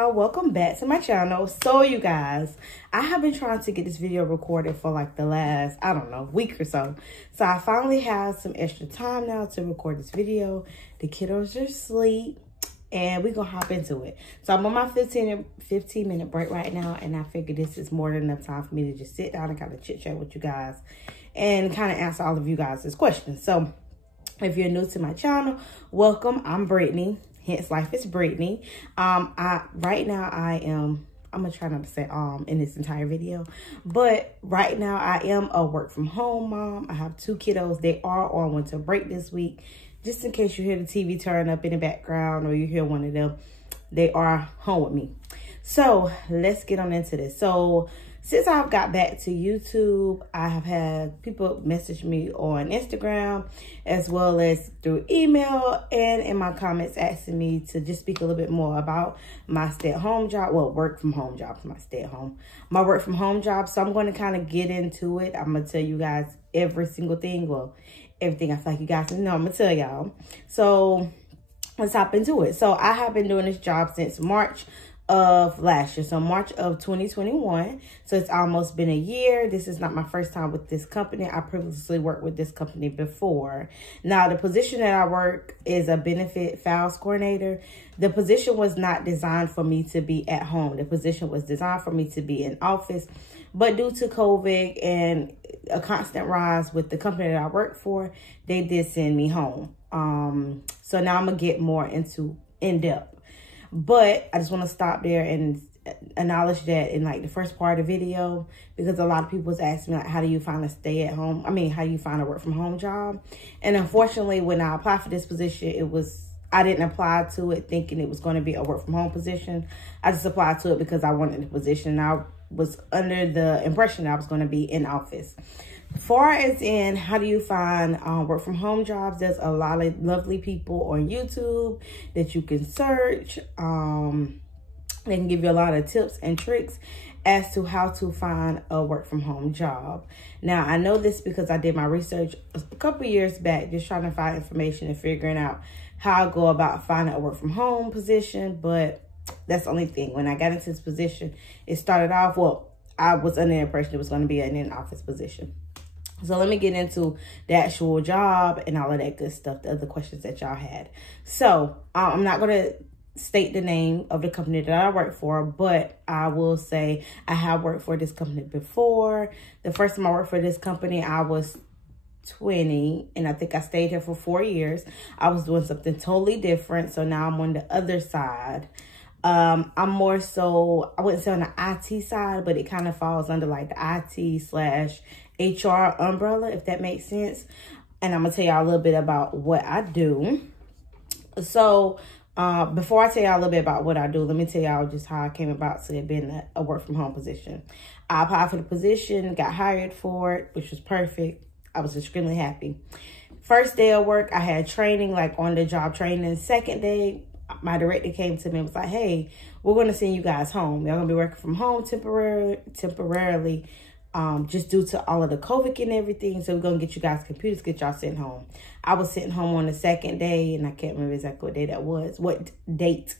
y'all, welcome back to my channel. So you guys, I have been trying to get this video recorded for like the last, I don't know, week or so. So I finally have some extra time now to record this video. The kiddos are asleep and we're gonna hop into it. So I'm on my 15 minute break right now, and I figured this is more than enough time for me to just sit down and kind of chit chat with you guys and kind of answer all of you guys' questions. So if you're new to my channel, welcome. I'm Brittany, hence Life is Brittany. Right now I'm gonna try not to say in this entire video, but right now I am a work from home mom. I have 2 kiddos. They are on winter break this week. Just in case you hear the TV turn up in the background or you hear one of them, they are home with me. So let's get on into this. So since I've got back to YouTube, I have had people message me on Instagram as well as through email and in my comments asking me to just speak a little bit more about my stay-at-home job. Well, work from home job, my stay-at-home. My work from home job. So I'm going to kind of get into it. I'm going to tell you guys every single thing. Well, everything I feel like you guys know, I'm going to tell y'all. So let's hop into it. So I have been doing this job since March of last year, so March of 2021. So it's almost been a year. This is not my first time with this company. I previously worked with this company before. Now the position that I work is a benefit files coordinator. The position was not designed for me to be at home. The position was designed for me to be in office, but due to COVID and a constant rise with the company that I work for, they did send me home. So now I'm gonna get more into in depth. But I just want to stop there and acknowledge that in like the first part of the video, because a lot of people was asking me like, how do you find a stay at home? I mean, how do you find a work from home job? And unfortunately, when I applied for this position, I didn't apply to it thinking it was going to be a work from home position. I just applied to it because I wanted the position. I was under the impression that I was going to be in office. Far as in how do you find work from home jobs, there's a lot of lovely people on YouTube that you can search. They can give you a lot of tips and tricks as to how to find a work from home job. Now, I know this because I did my research a couple years back, just trying to find information and figuring out how I go about finding a work from home position. But that's the only thing. When I got into this position, it started off, well, I was under the impression it was going to be an in-office position. So let me get into the actual job and all of that good stuff, the other questions that y'all had. So I'm not going to state the name of the company that I work for, but I will say I have worked for this company before. The first time I worked for this company, I was 20, and I think I stayed here for 4 years. I was doing something totally different. So now I'm on the other side. I'm more so, I wouldn't say on the IT side, but it kind of falls under like the IT/HR umbrella, if that makes sense. And I'm gonna tell y'all a little bit about what I do. So before I tell y'all a little bit about what I do, let me tell y'all just how I came about to it being a work from home position. I applied for the position, got hired for it, which was perfect. I was extremely happy. First day of work, I had training, like on the job training. Second day, my director came to me and was like, hey, we're going to send you guys home. Y'all going to be working from home temporarily, just due to all of the COVID and everything. So we're going to get you guys computers, get y'all sent home. I was sent home on the second day, and I can't remember exactly what date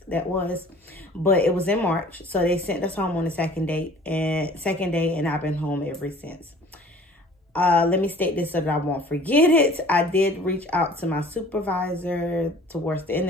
that was, but it was in March. So they sent us home on the second day, and I've been home ever since. Let me state this so that I won't forget it. I did reach out to my supervisor towards the end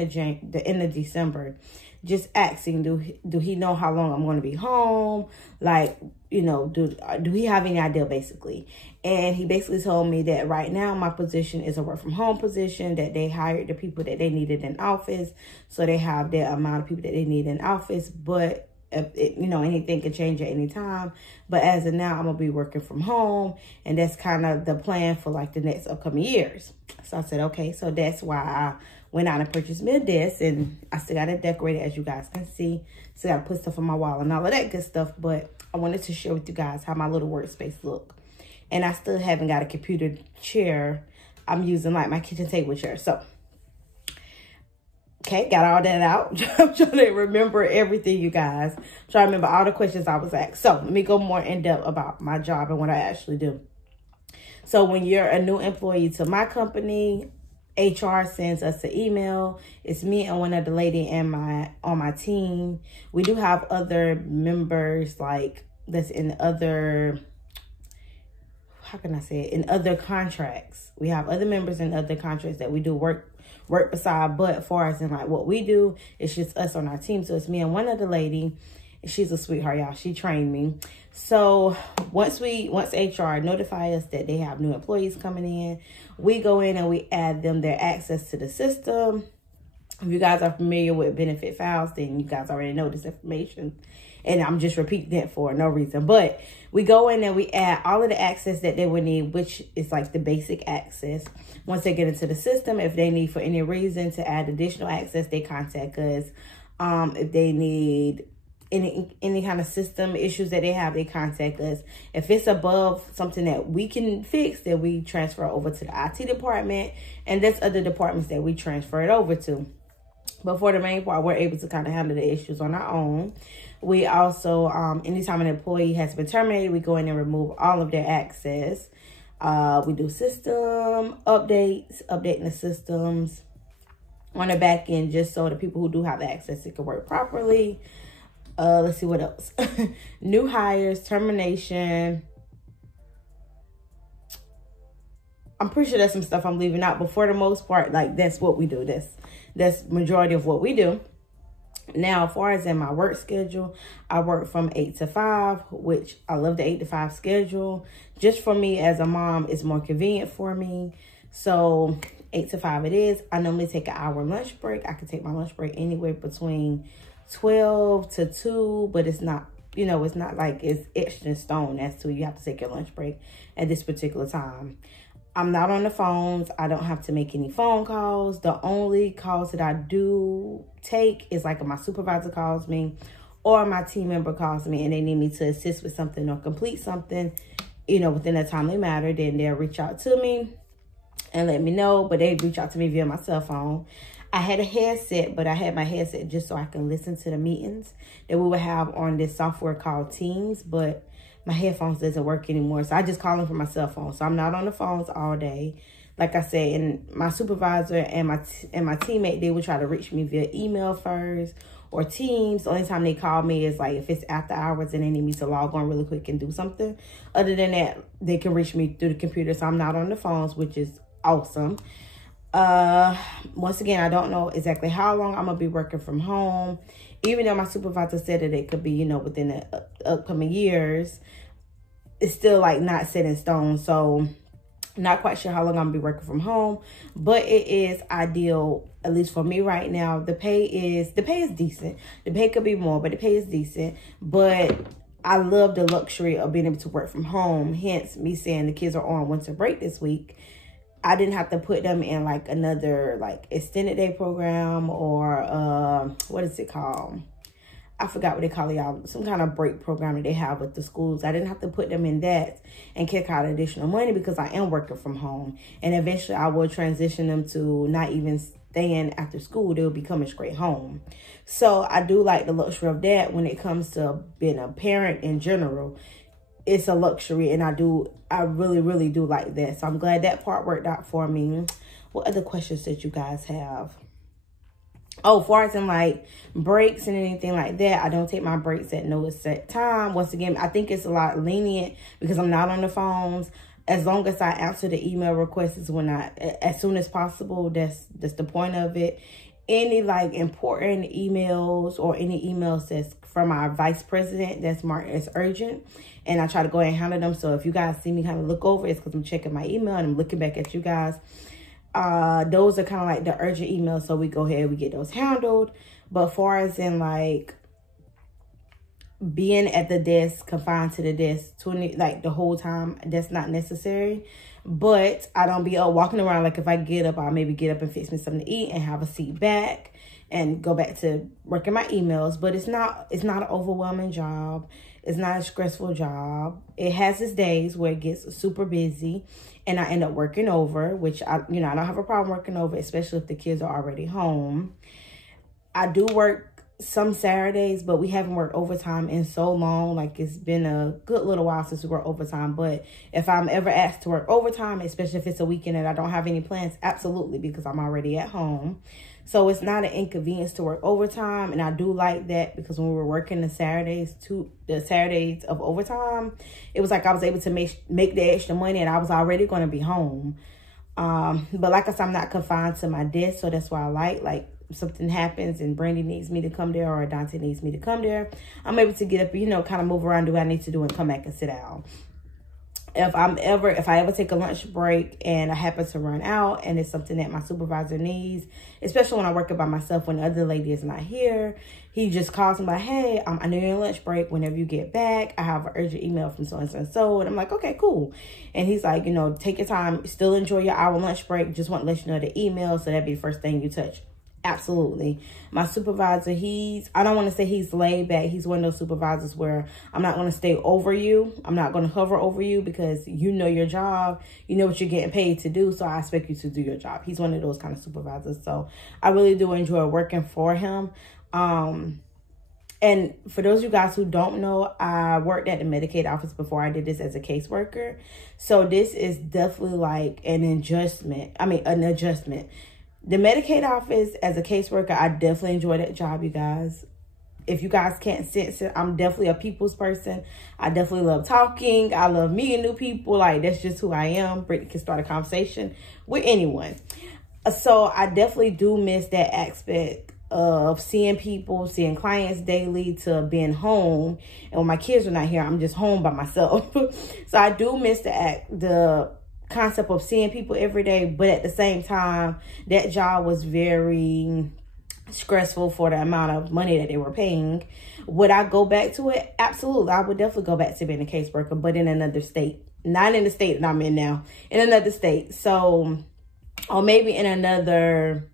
of December, just asking, do he know how long I'm going to be home? Like, you know, do he have any idea, basically? And he basically told me that right now my position is a work from home position, that they hired the people that they needed in office. So they have the amount of people that they need in office, but you know, anything can change at any time. But as of now, I'm gonna be working from home, and that's kind of the plan for like the next upcoming years. So I said, okay, so that's why I went out and purchased me a desk, and I still got it decorated, as you guys can see. Still got to put stuff on my wall and all of that good stuff. But I wanted to share with you guys how my little workspace look. And I still haven't got a computer chair. I'm using like my kitchen table chair. So okay, got all that out. I'm trying to remember everything, you guys. I'm trying to remember all the questions I was asked. So let me go more in depth about my job and what I actually do. So when you're a new employee to my company, HR sends us an email. It's me and one other lady and on my team. We do have other members like that's in other, how can I say it, in other contracts. We have other members in other contracts that we do work beside, but as far as in like what we do, it's just us on our team. So it's me and one other lady. She's a sweetheart, y'all. She trained me. So once HR notify us that they have new employees coming in, we go in and we add them their access to the system. If you guys are familiar with benefit files, then you guys already know this information. And I'm just repeating it for no reason. But we go in and we add all of the access that they would need, which is like the basic access. Once they get into the system, if they need for any reason to add additional access, they contact us. If they need any kind of system issues that they have, they contact us. If it's above something that we can fix, then we transfer over to the IT department. And there's other departments that we transfer it over to. But for the main part, we're able to kind of handle the issues on our own. We also, anytime an employee has been terminated, we go in and remove all of their access. We do system updates, updating the systems on the back end, just so the people who do have access, it can work properly. Let's see what else. New hires, termination. I'm pretty sure there's some stuff I'm leaving out, but for the most part, like that's what we do. That's majority of what we do. Now, as far as in my work schedule, I work from 8 to 5, which I love the 8 to 5 schedule. Just for me as a mom, it's more convenient for me. So 8 to 5 it is. I normally take an hour lunch break. I can take my lunch break anywhere between 12 to 2, but it's not, you know, it's not like it's etched in stone as to you have to take your lunch break at this particular time. I'm not on the phones. I don't have to make any phone calls. The only calls that I do take is like if my supervisor calls me or my team member calls me and they need me to assist with something or complete something, you know, within a timely manner, then they'll reach out to me and let me know, but they reach out to me via my cell phone. I had a headset, but I had my headset just so I can listen to the meetings that we would have on this software called Teams, but my headphones doesn't work anymore. So I just call them from my cell phone. So I'm not on the phones all day. Like I said, and my supervisor and my teammate, they would try to reach me via email first or Teams. The only time they call me is like if it's after hours and they need me to log on really quick and do something. Other than that, they can reach me through the computer. So I'm not on the phones, which is awesome. Once again, I don't know exactly how long I'm gonna be working from home, even though my supervisor said that it could be, you know, within the upcoming years. It's still like not set in stone, so not quite sure how long I'm gonna be working from home, but it is ideal, at least for me right now. The pay is decent. The pay could be more, but the pay is decent. But I love the luxury of being able to work from home, hence me saying the kids are on winter break this week. I didn't have to put them in like another like extended day program or what is it called? I forgot what they call it, y'all. Some kind of break program that they have with the schools. I didn't have to put them in that and kick out additional money because I am working from home. And eventually I will transition them to not even staying after school. They'll be coming straight home. So I do like the luxury of that when it comes to being a parent in general. It's a luxury, and I really, really do like that. So I'm glad that part worked out for me. What other questions did you guys have? Oh, as far as in like breaks and anything like that, I don't take my breaks at no set time. Once again, I think it's a lot lenient because I'm not on the phones. As long as I answer the email requests as soon as possible, that's the point of it. Any like important emails or any emails that's from our vice president that's marked as urgent, and I try to go ahead and handle them. So if you guys see me kind of look over, it's because I'm checking my email and I'm looking back at you guys. Those are kind of like the urgent emails, so we go ahead and we get those handled. But as far as in like being at the desk, confined to the desk like the whole time, that's not necessary. But I don't be walking around. Like if I get up, I'll maybe get up and fix me something to eat and have a seat back and go back to working my emails. But it's not an overwhelming job. It's not a stressful job. It has its days where it gets super busy and I end up working over, which I don't have a problem working over, especially if the kids are already home. I do work some Saturdays, but we haven't worked overtime in so long. Like, it's been a good little while since we worked overtime. But if I'm ever asked to work overtime, especially if it's a weekend and I don't have any plans, absolutely, because I'm already at home. So it's not an inconvenience to work overtime. And I do like that, because when we were working the Saturdays of overtime, it was like I was able to make the extra money, and I was already going to be home. But like I said, I'm not confined to my desk, so that's why I like if something happens and Brandy needs me to come there, or Dante needs me to come there, I'm able to get up, you know, kind of move around, do what I need to do, and come back and sit down. If I ever take a lunch break and I happen to run out and it's something that my supervisor needs, especially when I work it by myself, when the other lady is not here, he just calls me like, hey, I know you're on lunch break. Whenever you get back, I have an urgent email from so-and-so and so. And I'm like, okay, cool. And he's like, you know, take your time, still enjoy your hour lunch break. Just want to let you know the email, so that'd be the first thing you touch. Absolutely. My supervisor, I don't want to say he's laid back. He's one of those supervisors where I'm not going to stay over you. I'm not going to hover over you, because you know your job. You know what you're getting paid to do. So I expect you to do your job. He's one of those kind of supervisors. So I really do enjoy working for him. And for those of you guys who don't know, I worked at the Medicaid office before I did this as a caseworker. So this is definitely like an adjustment. The Medicaid office as a caseworker, I definitely enjoy that job, you guys. If you guys can't sense it, I'm definitely a people's person. I definitely love talking. I love meeting new people. Like, that's just who I am. Brittany can start a conversation with anyone. So I definitely do miss that aspect of seeing people, seeing clients daily, to being home. And when my kids are not here, I'm just home by myself. So I do miss the concept of seeing people every day, but at the same time, that job was very stressful for the amount of money that they were paying. Would I go back to it? Absolutely. I would definitely go back to being a caseworker, but in another state. Not in the state that I'm in now, in another state. So, or maybe in another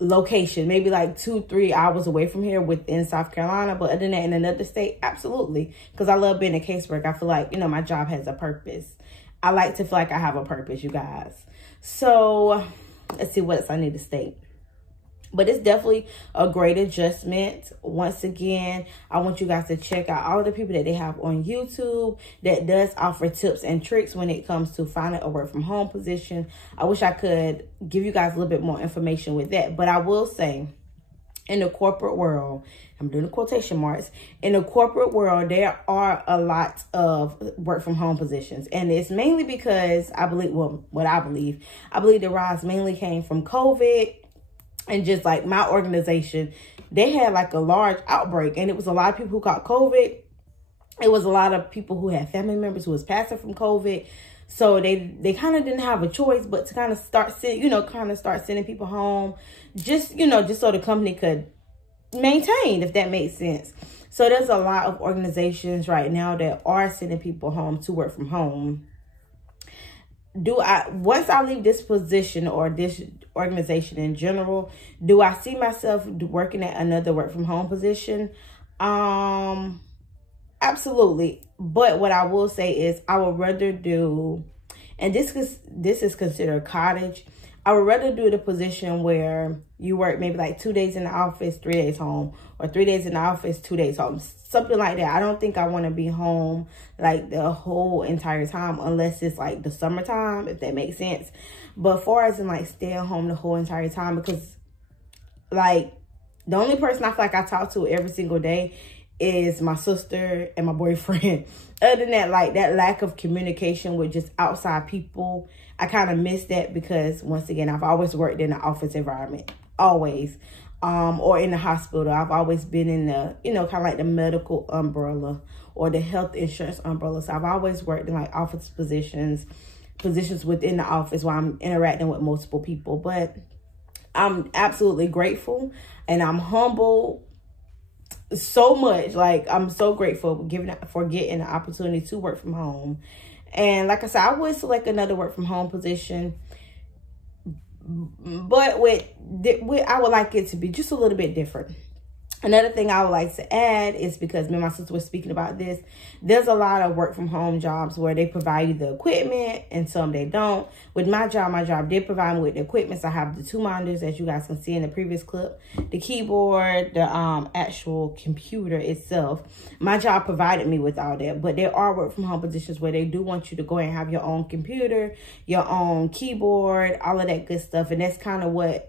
location, maybe like 2-3 hours away from here within South Carolina. But other than that, in another state, absolutely. Because I love being a caseworker. I feel like, you know, my job has a purpose. I like to feel like I have a purpose, you guys. So let's see what else I need to state. But it's definitely a great adjustment. Once again, I want you guys to check out all the people that they have on YouTube that does offer tips and tricks when it comes to finding a work from home position. I wish I could give you guys a little bit more information with that. But I will say, in the corporate world, I'm doing the quotation marks, in the corporate world, there are a lot of work from home positions. And it's mainly because I believe the rise mainly came from COVID. And just like my organization, they had like a large outbreak, and it was a lot of people who caught COVID. It was a lot of people who had family members who was passing from COVID. So they kind of didn't have a choice but to kind of start sending people home, just so the company could maintain, if that makes sense. So there's a lot of organizations right now that are sending people home to work from home. Once I leave this position or this organization in general, do I see myself working at another work from home position? Absolutely. But what I will say is I would rather do, and this is considered cottage, I would rather do the position where you work maybe like 2 days in the office, 3 days home, or 3 days in the office, 2 days home, something like that. I don't think I want to be home like the whole entire time unless it's like the summertime, if that makes sense. But as far as in like staying home the whole entire time, because like the only person I feel like I talk to every single day is my sister and my boyfriend. Other than that, like that lack of communication with just outside people, I kind of miss that, because once again, I've always worked in the office environment, always, or in the hospital. I've always been in the, kind of like the medical umbrella or the health insurance umbrella. So I've always worked in like office positions within the office where I'm interacting with multiple people. But I'm absolutely grateful and I'm humble so much. Like, I'm so grateful for getting the opportunity to work from home. And like I said, I would select another work from home position, but I would like it to be just a little bit different. Another thing I would like to add is, because me and my sister were speaking about this, there's a lot of work from home jobs where they provide you the equipment and some they don't. With my job did provide me with the equipment. So I have the 2 monitors, as you guys can see in the previous clip, the keyboard, the actual computer itself. My job provided me with all that, but there are work from home positions where they do want you to go and have your own computer, your own keyboard, all of that good stuff. And that's kind of what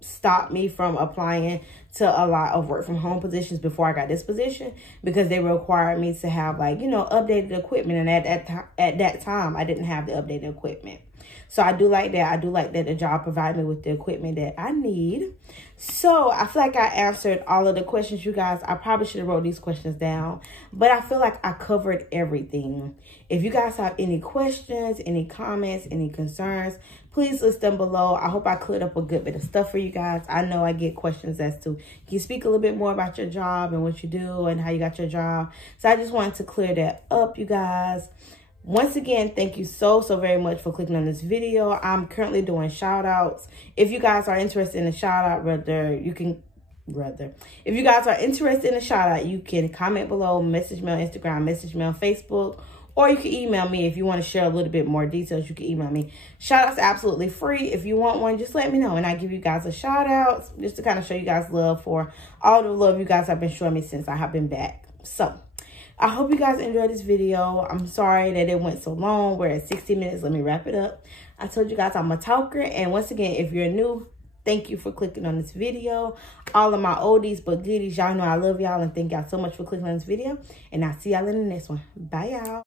stopped me from applying to a lot of work from home positions before I got this position, because they required me to have, like, you know, updated equipment, and at that time I didn't have the updated equipment. So I do like that. I do like that the job provided me with the equipment that I need. So I feel like I answered all of the questions, you guys. I probably should have wrote these questions down, but I feel like I covered everything. If you guys have any questions, any comments, any concerns, please list them below. I hope I cleared up a good bit of stuff for you guys. I know I get questions as to, can you speak a little bit more about your job and what you do and how you got your job? So I just wanted to clear that up, you guys. Once again, thank you so very much for clicking on this video. I'm currently doing shout outs. If you guys are interested in a shout out, if you guys are interested in a shout out, you can comment below, message me on Instagram, message me on Facebook, or you can email me if you want to share a little bit more details. You can email me. Shout outs absolutely free. If you want one, just let me know and I give you guys a shout out, just to kind of show you guys love for all the love you guys have been showing me since I have been back. So I hope you guys enjoyed this video. I'm sorry that it went so long. We're at 60 minutes. Let me wrap it up. I told you guys I'm a talker. And once again, if you're new, thank you for clicking on this video. All of my oldies but goodies, y'all know I love y'all, and thank y'all so much for clicking on this video. And I'll see y'all in the next one. Bye, y'all.